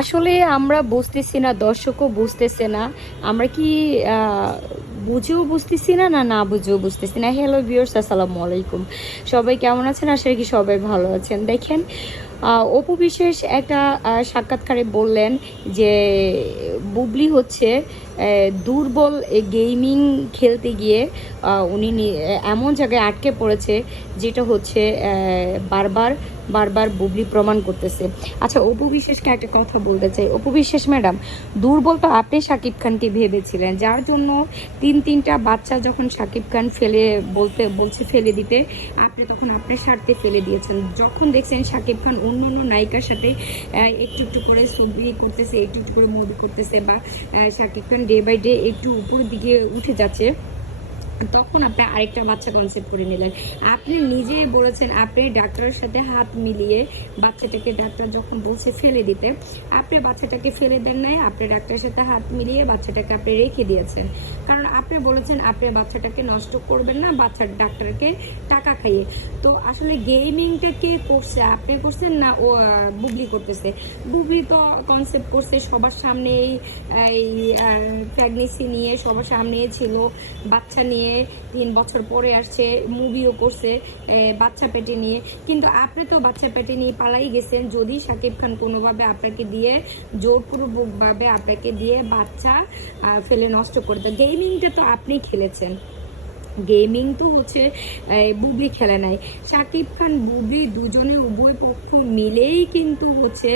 আসলে আমরা বুঝতেছি না, দর্শকও বুঝতেছে না। আমরা কি বুঝেও বুঝতেছি না, না বুঝেও বুঝতেছি না। হ্যালো ভিউয়ার্স, আসসালামু আলাইকুম। সবাই কেমন আছেন? আশা রাখি সবাই ভালো আছেন। দেখেন, অপু বিশ্বাস একটা সাক্ষাৎকারে বললেন যে বুবলি হচ্ছে দুর্বল গেমিং খেলতে গিয়ে উনি এমন জায়গায় আটকে পড়েছে যেটা হচ্ছে বারবার বারবার বুবলি প্রমাণ করতেছে। আচ্ছা, অপু বিশ্বাসকে একটা কথা বলতে চাই। অপু বিশ্বাস ম্যাডাম, দুর্বল তো আপনি শাকিব খানকে ভেবেছিলেন, যার জন্য তিনটা বাচ্চা যখন শাকিব খান বলছে ফেলে দিতে, আপনি তখন আপনার স্বার্থে ফেলে দিয়েছেন। যখন দেখছেন শাকিব খান অন্য অন্য নায়িকার সাথে একটু একটু করে ছবি করতেছে, একটু একটু করে মুভি করতেছে, বা Shakib Khan day by day একটু উপরের দিকে উঠে যাচ্ছে, তখন আপনি আরেকটা বাচ্চা কনসেপ্ট করে নিলেন। আপনি নিজেই বলেছেন আপনি ডাক্তারের সাথে হাত মিলিয়ে বাচ্চাটাকে, ডাক্তার যখন বলছে ফেলে দিতে, আপনি বাচ্চাটাকে ফেলে দেন নাই, আপনি ডাক্তারের সাথে হাত মিলিয়ে বাচ্চাটাকে আপনি রেখে দিয়েছেন। কারণ আপনি বলেছেন আপনি বাচ্চাটাকে নষ্ট করবেন না, বাচ্চার ডাক্তারকে টাকা খাইয়ে। তো আসলে গেমিংটা কে করছে? আপনি করছেন না ও বুবলি করতেছে? বুবলি তো কনসেপ্ট করছে সবার সামনে, এই প্রেগনেন্সি নিয়ে সবার সামনে ছিল, বাচ্চা নিয়ে 3 বছর পরে আসছে, মুভিও করছে বাচ্চা পেটে নিয়ে। কিন্তু আপনি তো বাচ্চা পেটে নিয়ে পালাই গেছেন। যদি শাকিব খান কোনোভাবে আপনাকে দিয়ে, জোরপূর্বকভাবে আপনাকে দিয়ে বাচ্চা ফেলে নষ্ট করতে, গেমিংটা তো আপনি খেলেছেন। গেমিং তো হচ্ছে বুবলি খেলে নাই। শাকিব খান বুবলি দুজনে উভয় পক্ষ মিলেই কিন্তু হচ্ছে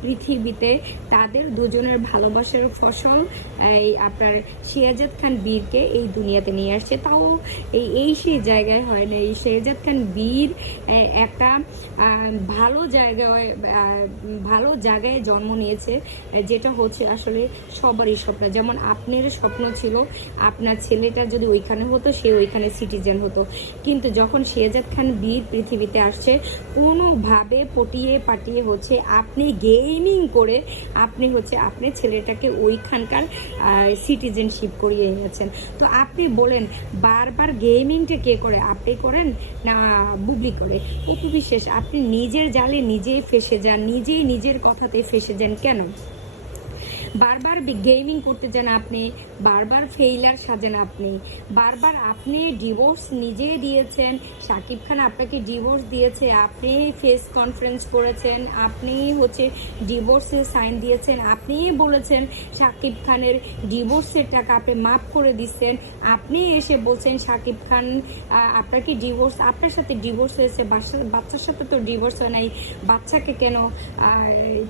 পৃথিবীতে তাদের দুজনের ভালোবাসার ফসল আপনার শেহজাদ খান বীরকে এই দুনিয়াতে নিয়ে আসছে। তাও সেই জায়গায় হয় না। এই শেহজাদ খান বীর একটা ভালো জায়গায় জন্ম নিয়েছে, যেটা হচ্ছে আসলে সবারই স্বপ্ন। যেমন আপনার স্বপ্ন ছিল আপনার ছেলেটা যদি ওইখানে হতো, সে ওইখানে সিটিজেন হতো। কিন্তু যখন শেহজাদ খান বীর পৃথিবীতে আসছে, কোনোভাবে পটিয়ে পাটিয়ে হচ্ছে আপনি গেমিং করে আপনি হচ্ছে আপনার ছেলেটাকে ওইখানকার সিটিজেনশিপ করিয়ে এনেছেন। তো আপনি বলেন বারবার গেমিংটা কে করে? আপনি করেন না বুবলি করে? অপু বিশ্বাস, আপনি নিজের জালে নিজেই ফেসে যান, নিজেই নিজের কথাতে ফেসে যান কেন? বারবার গেমিং করতে যান আপনি, বারবার ফেইলার সাজেন আপনি, বারবার আপনি ডিভোর্স নিজে দিয়েছেন, শাকিব খান আপনাকে ডিভোর্স দিয়েছে, আপনি ফেস কনফারেন্স করেছেন, আপনি হচ্ছে ডিভোর্সের সাইন দিয়েছেন, আপনি বলেছেন শাকিব খানের ডিভোর্সের টাকা আপনি মাফ করে দিচ্ছেন, আপনি এসে বলছেন শাকিব খান আপনাকে ডিভোর্স, আপনার সাথে ডিভোর্স হয়েছে, বাচ্চার সাথে তো ডিভোর্স হয় নাই, বাচ্চাকে কেন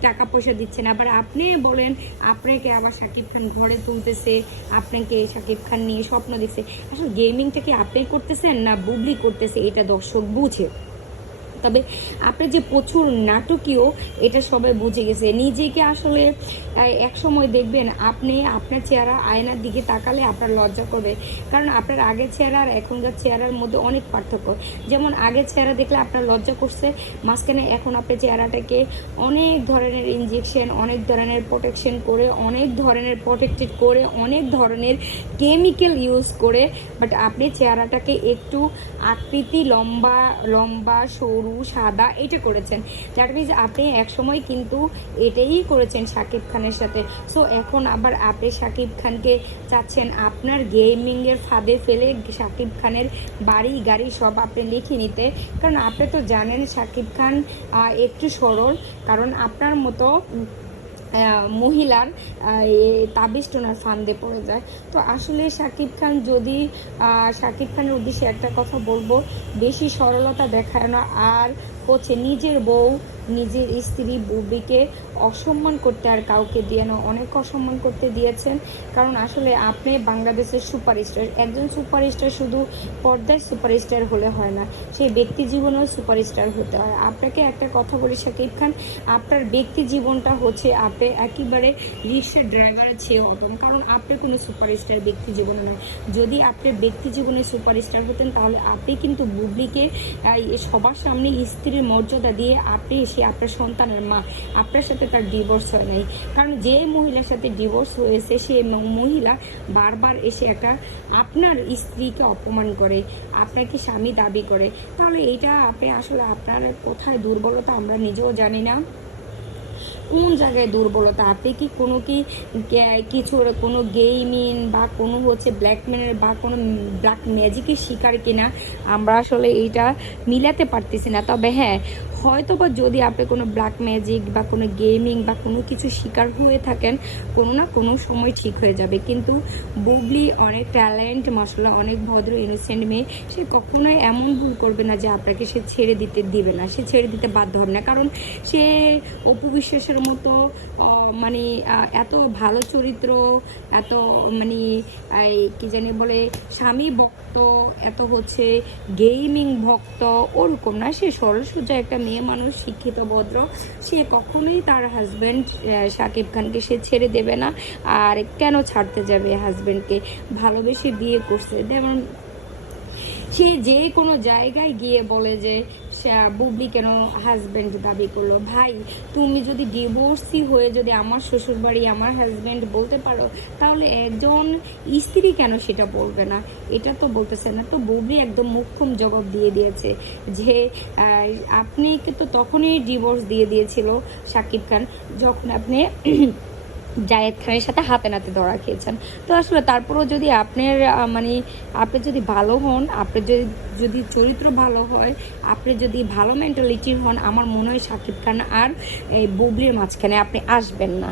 টাকা পয়সা দিচ্ছেন? আবার আপনি বলেন আপনাকে আবার শাকিব খান ঘরে তুলতেছে, আপনাকে শাকিব খান নিয়ে স্বপ্ন দেখছে। আসলে গেমিংটা কি আপনি করতেছেন না বুবলি করতেছে? এটা দর্শক বুঝে। তবে আপনি যে প্রচুর নাটকীয়, এটা সবাই বুঝে গেছে। নিজেকে আসলে এক সময় দেখবেন আপনি আপনার চেহারা আয়নার দিকে তাকালে আপনার লজ্জা করবে। কারণ আপনার আগের চেহারা আর এখনকার চেহারার মধ্যে অনেক পার্থক্য। যেমন আগের চেহারা দেখলে আপনার লজ্জা করছে, মাঝখানে এখন আপনার চেহারাটাকে অনেক ধরনের ইনজেকশন, অনেক ধরনের প্রোটেকশন করে, অনেক ধরনের প্রোটেক্টেড করে, অনেক ধরনের কেমিক্যাল ইউজ করে, বাট আপনি চেহারাটাকে একটু আকৃতি লম্বা লম্বা সরু সাদা এটা করেছেন। দ্যাট মিনস আপনি একসময় কিন্তু এটাই করেছেন শাকিব খানের সাথে। সো এখন আবার আপনি শাকিব খানকে চাচ্ছেন আপনার গেমিংয়ের ফাঁদে ফেলে শাকিব খানের বাড়ি গাড়ি সব আপনি লিখে নিতে। কারণ আপনি তো জানেন শাকিব খান একটু সরল, কারণ আপনার মতো মহিলার তাবিজ টোনার ফান্দে পড়ে যায়। তো আসলে শাকিব খান যদি শাকিব খানের উদ্দেশ্যে একটা কথা বলবো, বেশি সরলতা দেখায় না, আর হচ্ছে নিজের বউ নিজের স্ত্রী বুবিকে অসম্মান করতে আর কাউকে দিয়ে না, অনেক অসম্মান করতে দিয়েছেন। কারণ আসলে আপনি বাংলাদেশের সুপারস্টার, একজন সুপারস্টার শুধু পর্দায় সুপারস্টার হলে হয় না, সেই ব্যক্তি জীবনেও সুপারস্টার হতে হয়। আপনাকে একটা কথা বলি শাকিব খান, আপনার ব্যক্তি জীবনটা হচ্ছে আপনি একেবারে রিক্সা ড্রাইভারের চেয়ে অদম। কারণ আপনি কোনো সুপারস্টার ব্যক্তি জীবনে নয়। যদি আপনি ব্যক্তি জীবনে সুপারস্টার হতেন তাহলে আপনি কিন্তু বুবলিকে সবার সামনে স্ত্রীর মর্যাদা দিয়ে আপনি এসে আপনার সন্তানের মা, আপনার সাথে তার ডিভোর্স হয় নাই। কারণ যে মহিলার সাথে ডিভোর্স হয়েছে সে মহিলা বারবার এসে একটা আপনার স্ত্রীকে অপমান করে, আপনাকে স্বামী দাবি করে। তাহলে এইটা আপনি আসলে আপনার কোথায় দুর্বলতা আমরা নিজেও জানি না। কোন জায়গায় দুর্বলতা? আপনি কি কিছুর কোনো গেমিং বা কোনো হচ্ছে ব্ল্যাকমেনের বা কোনো ব্ল্যাক ম্যাজিকের শিকার কিনা আমরা আসলে এইটা মিলাতে পারতেছি না। তবে হ্যাঁ, হয়তো বা যদি আপনি কোনো ব্ল্যাক ম্যাজিক বা কোনো গেমিং বা কোনো কিছু শিকার হয়ে থাকেন, কোনো না কোনো সময় ঠিক হয়ে যাবে। কিন্তু বুবলি অনেক ট্যালেন্ট, মাশাআল্লাহ, অনেক ভদ্র ইনোসেন্ট মেয়ে। সে কখনোই এমন ভুল করবে না যে আপনাকে সে ছেড়ে দিবে না, সে ছেড়ে দিতে বাধ্য হবে না। কারণ সে অপু বিশ্বাসের মতো মানে এত ভালো চরিত্র, এত মানে কি জানি বলে স্বামী ভক্ত, এত হচ্ছে গেমিং ভক্ত, ওরকম না। সে সরল সোজা একটা মেয়ে মানুষ, শিক্ষিত ভদ্র। সে কখনোই তার হাজব্যান্ড শাকিব খানকে সে ছেড়ে দেবে না। আর কেন ছাড়তে যাবে হাজব্যান্ডকে? ভালোবেসে বিয়ে করছে। যেমন সে যে কোনো জায়গায় গিয়ে বলে যে বুবলি কেন হাজব্যান্ড দাবি করলো। ভাই, তুমি যদি ডিভোর্সি হয়ে যদি আমার শ্বশুরবাড়ি আমার হাজব্যান্ড বলতে পারো, তাহলে একজন স্ত্রী কেন সেটা বলবে না? এটা তো বলতেছে না। তো বুবলি একদম মুখ্যম জবাব দিয়ে দিয়েছে যে আপনি কিন্তু তখনই ডিভোর্স দিয়ে দিয়েছিল শাকিব খান, যখন আপনি জায়েদ খানের সাথে হাতে নাতে ধরা খেয়েছেন। তো আসলে তারপরেও যদি আপনার মানে আপনি যদি ভালো হন, আপনার যদি চরিত্র ভালো হয়, আপনি যদি ভালো মেন্টালিটির হন, আমার মনে হয় শাকিব খান আর এই বুবলির মাঝখানে আপনি আসবেন না।